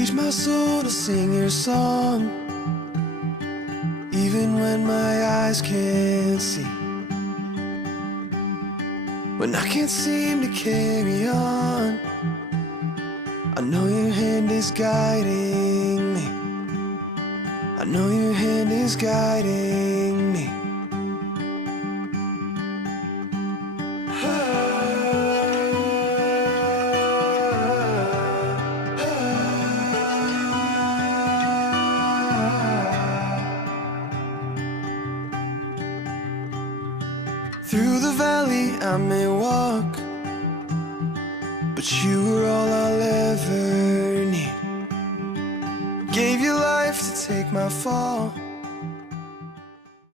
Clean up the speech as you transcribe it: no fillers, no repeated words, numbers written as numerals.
teach my soul to sing your song, even when my eyes can't see. When I can't seem to carry on, I know your hand is guiding me. I know your hand is guiding me. Through the valley I may walk, but you were all I'll ever need. Gave your life to take my fall.